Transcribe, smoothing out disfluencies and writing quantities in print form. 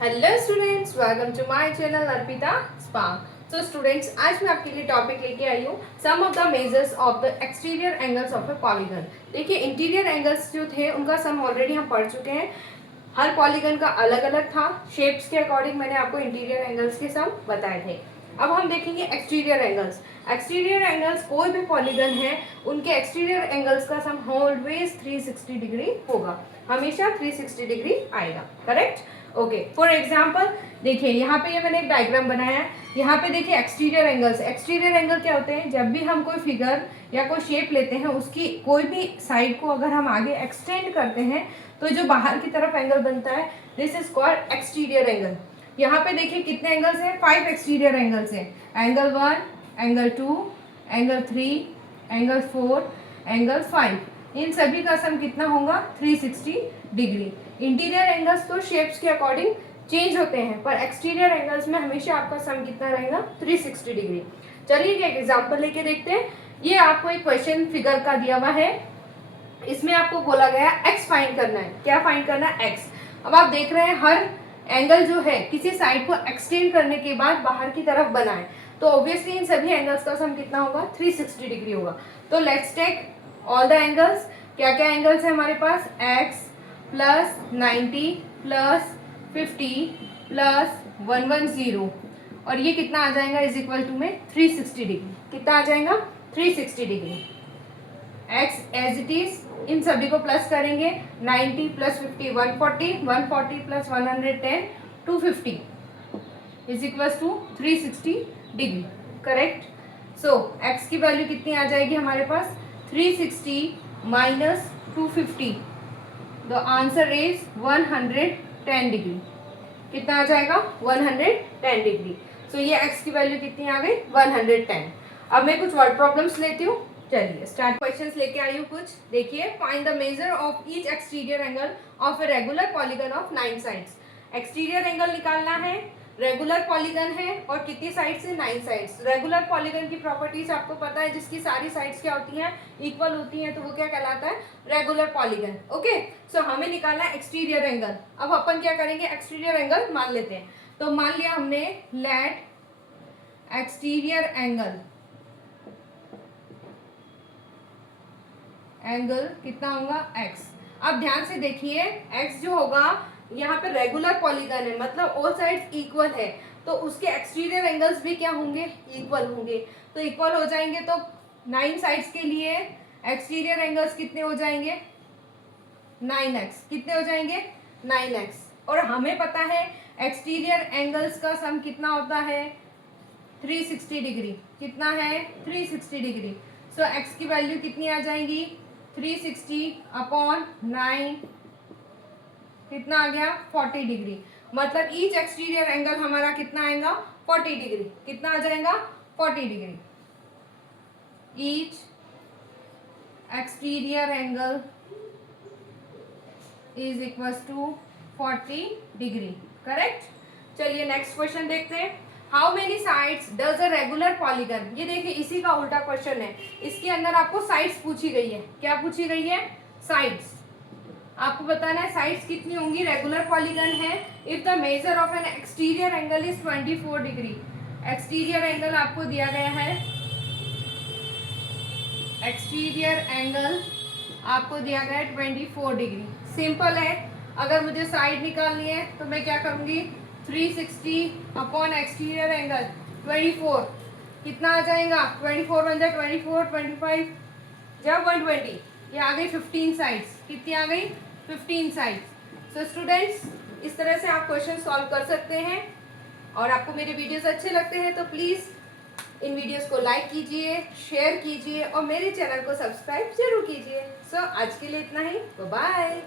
Hello students, welcome to my channel Arpita Spark. So students, आज मैं आपके लिए टॉपिक लेके आई हूँ sum of the measures of the exterior angles of a polygon. देखिए, इंटीरियर एंगल्स जो थे उनका सम ऑलरेडी हम पढ़ चुके हैं। हर पॉलीगन का अलग अलग था। शेप्स के अकॉर्डिंग मैंने आपको इंटीरियर एंगल्स के सम बताए थे। अब हम देखेंगे एक्सटीरियर एंगल्स। एक्सटीरियर एंगल्स कोई भी पॉलीगन है उनके एक्सटीरियर एंगल्स का सम ऑलवेज 360 डिग्री होगा, हमेशा 360 डिग्री आएगा। करेक्ट। ओके, फॉर एग्जाम्पल देखिए यहाँ पे ये मैंने एक डायग्राम बनाया है। यहाँ पे देखिए एक्सटीरियर एंगल्स। एक्सटीरियर एंगल क्या होते हैं? जब भी हम कोई फिगर या कोई शेप लेते हैं उसकी कोई भी साइड को अगर हम आगे एक्सटेंड करते हैं तो जो बाहर की तरफ एंगल बनता है, this is called exterior angle. यहाँ पे देखिए कितने एंगल्स हैं? 5 एक्सटीरियर एंगल्स हैं। Angle 1, angle 2, angle 3, angle 4, angle 5। इन सभी का सम कितना होगा? 360 डिग्री। इंटीरियर एंगल्स तो शेप्स के अकॉर्डिंग चेंज होते हैं, पर एक्सटीरियर एंगल्स में हमेशा आपका सम कितना रहेगा? 360 डिग्री। चलिए एक एग्जांपल लेके देखते हैं। ये आपको एक क्वेश्चन फिगर का दिया हुआ है। इसमें आपको बोला गया एक्स फाइंड करना है। क्या फाइंड करना है? एक्स। अब आप देख रहे हैं हर एंगल जो है किसी साइड को एक्सटेंड करने के बाद बाहर की तरफ बना है, तो ऑब्वियसली इन सभी एंगल्स का सम कितना होगा? 360 डिग्री होगा। तो let's take all the angles. क्या क्या एंगल्स है हमारे पास? एक्स प्लस 90 प्लस 50 प्लस 110, और ये कितना आ जाएगा? इज इक्वल टू में 360 डिग्री। कितना आ जाएगा? 360 degree. X as it is, इन सभी को प्लस करेंगे। 90 plus 50 140, 140 plus 110 250 is equal to 360 degree. Correct. So x की वैल्यू कितनी आ जाएगी हमारे पास? 360 minus 250, the answer is 110 degree. कितना आ जाएगा? 110 डिग्री। सो ये एक्स की वैल्यू कितनी आ गई? 110। अब मैं कुछ वर्ड प्रॉब्लम्स लेती हूँ। चलिए स्टार्ट। क्वेश्चंस लेके आई हूँ कुछ। देखिए, find the measure of each exterior angle of a regular polygon of 9 sides. Exterior angle निकालना है। रेगुलर पॉलीगन है और कितनी साइड्स है? 9 साइड्स। रेगुलर पॉलीगन की प्रॉपर्टीज आपको पता है, जिसकी सारी साइड्स क्या होती हैं? इक्वल होती हैं, तो वो क्या कहलाता है? Regular polygon. ओके, सो हमें निकालना है एक्सटीरियर एंगल। अब अपन क्या करेंगे? एक्सटीरियर एंगल मान लेते हैं। तो मान लिया हमने, लेट एक्सटीरियर एंगल कितना होगा? x। अब ध्यान से देखिए, x जो होगा यहाँ पे रेगुलर पॉलीगन है, मतलब ऑल साइड्स इक्वल है, तो उसके एक्सटीरियर एंगल्स भी क्या होंगे? इक्वल होंगे। तो इक्वल हो जाएंगे तो 9 साइड्स के लिए एक्सटीरियर एंगल्स कितने हो जाएंगे? 9x। कितने हो जाएंगे? 9x। और हमें पता है एक्सटीरियर एंगल्स का सम कितना होता है? 360 डिग्री। कितना है? 360 डिग्री। सो x की वैल्यू कितनी आ जाएगी? 360 अपॉन 9 कितना आ गया? 40 डिग्री। मतलब ईच एक्सटीरियर एंगल हमारा कितना आएगा? 40 डिग्री। कितना आ जाएगा? 40 degree. Each exterior angle is equal to 40 degree. Correct. चलिए नेक्स्ट क्वेश्चन देखते हैं। How many sides does a regular polygon. ये देखिए इसी का उल्टा क्वेश्चन है। इसके अंदर आपको साइड्स पूछी गई है। क्या पूछी गई है? साइड्स। आपको बताना है साइड्स कितनी होंगी? रेगुलर पॉलीगन है। If the measure of N exterior angle is 24 degree. Exterior angle आपको दिया गया है, एक्सटीरियर एंगल आपको दिया गया है 24 डिग्री। सिंपल है। अगर मुझे साइड निकालनी है तो मैं क्या करूंगी? 360 अपॉन एक्सटीरियर एंगल 24 कितना आ जाएगा? 24 बन जाए 24, 25 जब 120, ये आ गई 15 साइड्स। कितनी आ गई? 15 साइड्स। सो स्टूडेंट्स, इस तरह से आप क्वेश्चन सॉल्व कर सकते हैं। और आपको मेरे वीडियोस अच्छे लगते हैं तो प्लीज़ इन वीडियोस को लाइक कीजिए, शेयर कीजिए और मेरे चैनल को सब्सक्राइब जरूर कीजिए। सो आज के लिए इतना ही। बाय।